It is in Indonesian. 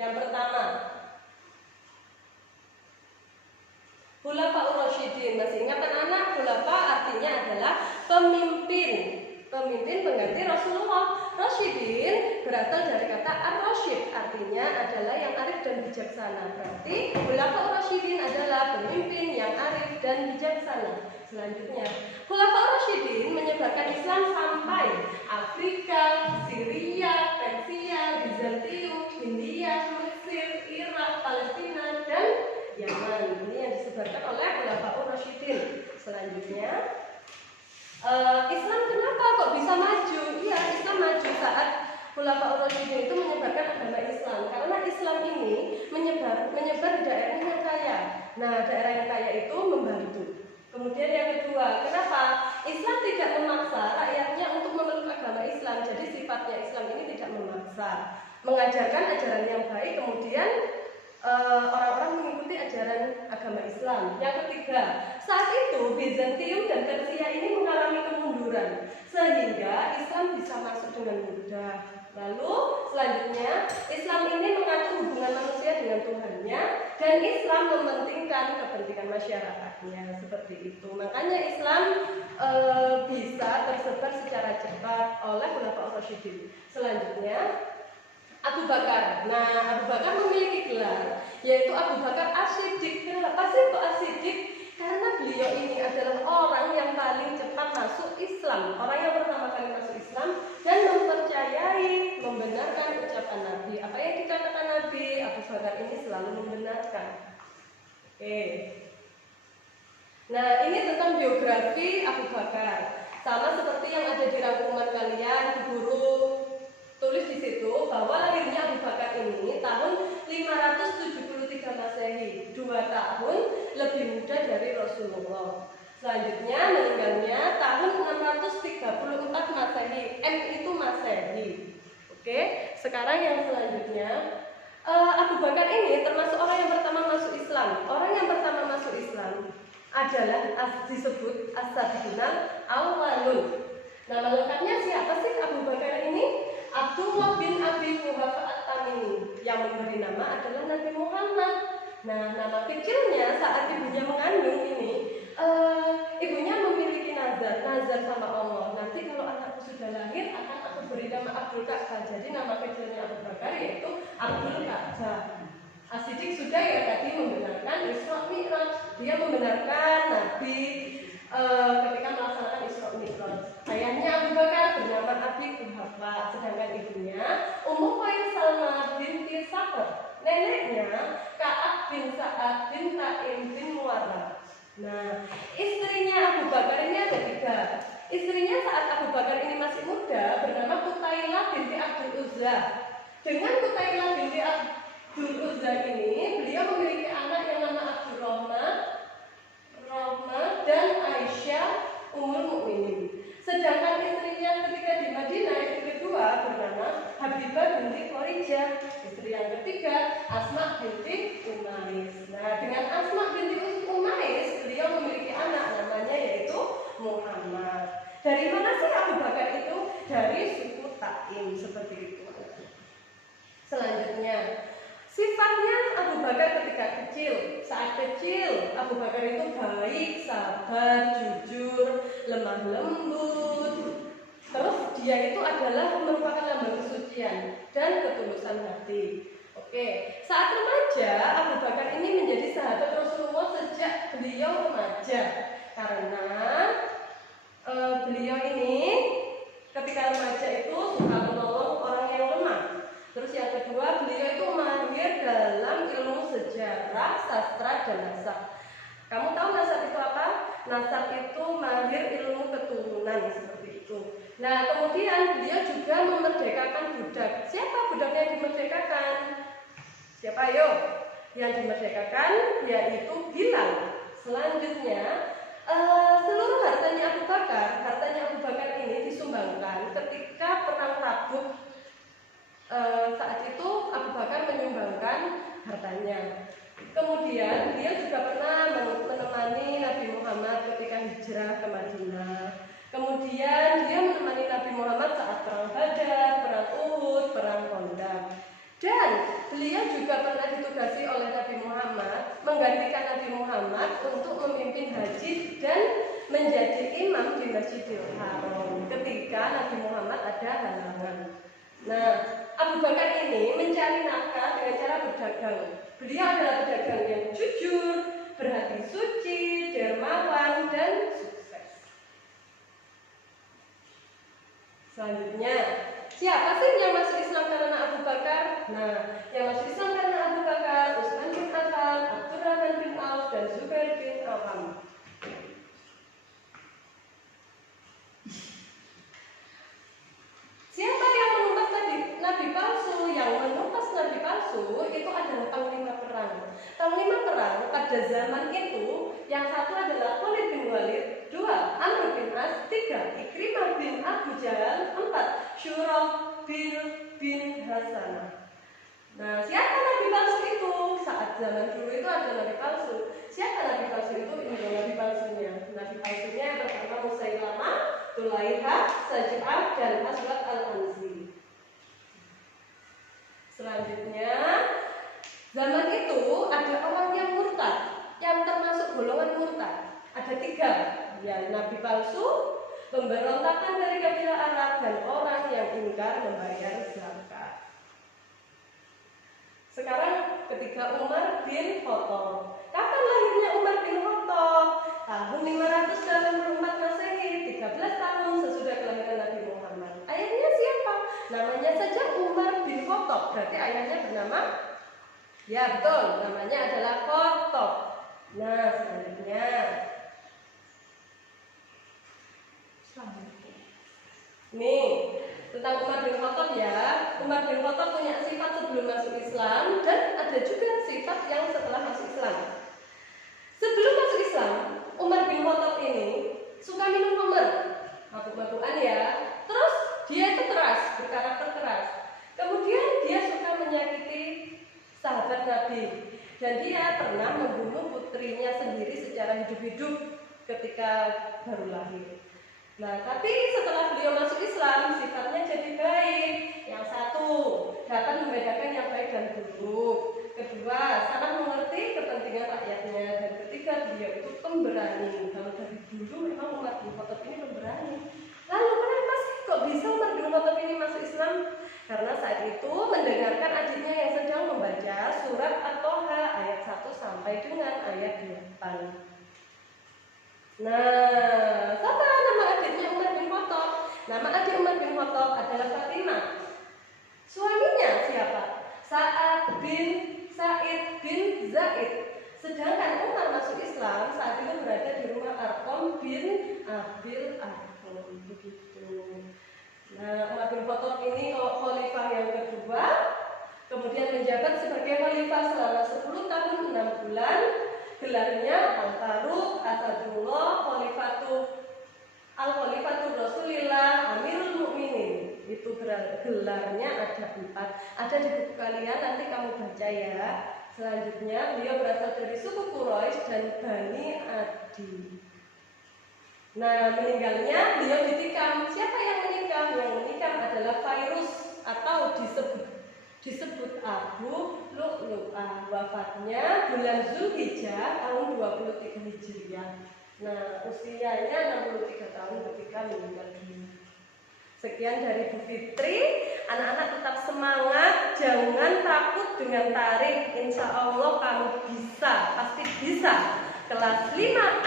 Yang pertama, Khulafaur Rasyidin. Masih ingat anak-anak? Khulafa artinya adalah pemimpin. Pemimpin pengganti Rasulullah. Rasyidin berasal dari kata ar-rasyid, artinya adalah yang arif dan bijaksana. Berarti Khulafaur Rasyidin adalah pemimpin yang arif dan bijaksana. Selanjutnya, Khulafaur Rasyidin menyebarkan Islam sampai Afrika, Syria, Persia, Bizantium, India, Mesir, Irak, Palestina, dan Yaman. Ini yang disebarkan oleh Khulafaur Rasyidin. Selanjutnya, Islam kenapa kok bisa maju? Iya, Islam maju saat Khulafaur Rasyidin itu menyebarkan agama Islam. Karena Islam ini menyebar di daerah yang kaya. Nah, daerah yang kaya itu membantu. Kemudian yang kedua, kenapa? Islam tidak memaksa rakyatnya untuk memeluk agama Islam. Jadi sifatnya Islam ini tidak memaksa. Mengajarkan ajaran yang baik, kemudian orang-orang mengikuti ajaran agama Islam. Yang ketiga, saat itu Bizantium dan Persia ini mengalami kemunduran, sehingga Islam bisa masuk dengan mudah. Lalu selanjutnya, Islam ini mengatur hubungan manusia dengan Tuhannya, dan Islam mementingkan kepentingan masyarakatnya. Seperti itu. Makanya Islam bisa tersebar secara cepat oleh Khulafaur Rasyidin. Selanjutnya, Abu Bakar. Nah, Abu Bakar memiliki gelar, yaitu Abu Bakar As-Siddiq. Kenapa sih kok As-Siddiq? Karena beliau ini adalah orang yang paling cepat masuk Islam, orang yang pertama kali masuk Islam dan mempercayai, membenarkan ucapan Nabi. Apa yang dikatakan Nabi, Abu Bakar ini selalu membenarkan. Oke. Nah, ini tentang biografi Abu Bakar. Sama seperti yang ada di rangkuman kalian, guru tulis di situ bahwa lahirnya Abu Bakar ini tahun 573 Masehi, 2 tahun lebih muda dari Rasulullah. Selanjutnya meninggalnya tahun 634 Masehi. M itu Masehi. Oke, sekarang yang selanjutnya, Abu Bakar ini termasuk orang yang pertama masuk Islam. Orang yang pertama masuk Islam adalah disebut As-Sabiqunal Awwalun. Nama lengkapnya siapa sih Abu Bakar ini? Abdullah bin Abi Quhafa At-Tamimi. Yang memberi nama adalah Nabi Muhammad. Nah, nama kecilnya saat ibunya mengandung ini, ibunya memiliki nazar sama Allah. Nanti kalau anakku sudah lahir akan aku beri nama Abdul Ka'bah. Jadi nama kecilnya Abu Bakar yaitu Abdul Ka'bah. As-Siddiq sudah ya tadi membenarkan Isra Mi'raj. Dia membenarkan Nabi ketika melaksanakan Isra Mi'raj. Ayahnya Abu Bakar bernama Abi Quhafa, sedangkan ibunya Ummu Qais Salma binti Sakhr. Neneknya Ka'ab bin Sa'ad bin Ta'im bin Muwarrah. Nah, istrinya Abu Bakar ini ada 3. Istrinya saat Abu Bakar ini masih muda bernama Qutailah binti Abdul Uzza. Dengan Qutailah binti Abdul Uzza ini, beliau memiliki anak yang nama Abdurrahman, dan Aisyah Ummul Mukminin. Sedangkan istrinya ketika di Madinah, istri kedua bernama Habibah binti Khorijah. Istri yang ketiga Asma binti Umais. Nah, dengan Asma binti Umais beliau memiliki anak namanya yaitu Muhammad. Dari mana sih Abu Bakar itu? Dari suku Taim, seperti itu. Selanjutnya, sifatnya Abu Bakar ketika kecil. Saat kecil Abu Bakar itu baik, sabar, jujur, lemah lembut. Terus dia itu adalah merupakan lambang kesucian dan ketulusan hati. Oke, saat remaja Abu Bakar ini menjadi sahabat Rasulullah sejak beliau remaja. Karena beliau ini ketika remaja itu suka menolong orang yang lemah. Terus yang kedua, beliau itu mahir dalam ilmu sejarah, sastra, dan nasab. Kamu tahu nasab itu apa? Nasab itu mahir ilmu keturunan, seperti itu. Nah, kemudian beliau juga memerdekakan budak. Siapa budak yang dimerdekakan? Siapa ayo? Yang dimerdekakan yaitu Bilal. Selanjutnya, seluruh hartanya Abu Bakar ini disumbangkan ketika perang Tabuk. Saat itu Abu Bakar menyumbangkan hartanya. Kemudian dia juga pernah menemani Nabi Muhammad ketika hijrah ke Madinah. Kemudian dia menemani Nabi Muhammad saat perang Badar, perang Uhud, perang Khandaq. Dan beliau juga pernah ditugasi oleh Nabi Muhammad, menggantikan Nabi Muhammad untuk memimpin haji dan menjadi imam di Masjidil Haram ketika Nabi Muhammad ada halangan. Nah, Abu Bakar ini mencari nafkah dengan cara berdagang. Beliau adalah pedagang yang jujur, berhati suci, dermawan, dan sukses. Selanjutnya, siapa sih yang masuk Islam karena Abu Bakar? Nah, yang masuk Islam karena Abu Bakar, Utsman bin Affan, Abdurrahman bin Auf, dan Zubair bin Awam. Siapa yang menumpas nabi palsu? Yang menumpas nabi palsu itu adalah panglima perang. Panglima perang pada zaman itu, yang satu adalah Khalid bin Walid, 2 Amr bin As, 3 Ikrimah bin Abu Jahal, 4 Syurah bin Hasanah. Nah, siapa nabi palsu itu? Saat zaman dulu itu ada nabi palsu. Siapa nabi palsu itu? Ini nabi palsunya. Nabi palsunya yang pertama Musailamah, Tulaihah, Saj'ah, dan Aswad al-Ansi. Selanjutnya, zaman itu ada orang yang murtad, yang termasuk golongan murtad. Ada 3, ya, nabi palsu, pemberontakan dari kabilah Arab, dan orang yang ingkar membayar zakat. Sekarang ketika Umar bin Khattab. Kapan lahirnya Umar bin Khattab? Tahun 584 Masehi, 13 tahun sesudah kelahiran Nabi Muhammad. Ayahnya siapa? Namanya saja Umar bin Khattab. Berarti ayahnya bernama? Ya, betul. Namanya adalah Khattab. Nah, selanjutnya. Nih, tentang Umar bin Khattab ya. Umar bin Khattab punya sifat sebelum masuk Islam dan ada juga sifat yang setelah masuk Islam. Sebelum masuk Islam, Umar bin Khattab ini suka minum khamr, mabuk-mabukan ya. Terus dia itu keras, berkarakter keras. Kemudian dia suka menyakiti sahabat Nabi. Dan dia pernah membunuh putrinya sendiri secara hidup-hidup ketika baru lahir. Nah, tapi setelah beliau masuk Islam, sifatnya jadi baik. Yang satu, dapat membedakan yang baik dan buruk. Kedua, sangat mengerti kepentingan rakyatnya. Dan ketiga, beliau itu pemberani. Kalau dari dulu memang Umar bin Khattab ini pemberani. Lalu kenapa sih kok bisa Umar bin Khattab ini masuk Islam? Karena saat itu mendengarkan adiknya yang sedang membaca surat At-Toha ayat 1 sampai dengan ayat 8. Nah, siapa nama adiknya Umar bin Khattab? Nama adik Umar bin Khattab adalah Fatimah. Suaminya siapa? Sa'id bin Zaid. Sedangkan Umar masuk Islam saat itu berada di rumah Arqam bin Abil Arqam. Begitu. Nah, Umar bin Khattab ini khalifah yang kedua, kemudian menjabat sebagai khalifah selama 10 tahun 6 bulan. Gelarnya Al-Faruq, Asadullah, Al-Khalifatul Rasulillah, Amirul Mukminin. Itu gelarnya ada 4. Ada di buku kalian, nanti kamu baca ya. Selanjutnya, beliau berasal dari suku Quraisy dan Bani Adi. Nah, meninggalnya beliau ditikam. Siapa yang menikam? Yang menikam adalah Fairuz atau disebut Abu Lu'lu'ah. Wafatnya bulan Zulhijjah tahun 23 Hijriah. Nah, usianya 63 tahun ketika meninggal dunia. Sekian dari Bu Fitri. Anak-anak tetap semangat, jangan takut dengan tarik. Insya Allah kamu bisa, pasti bisa. Kelas 5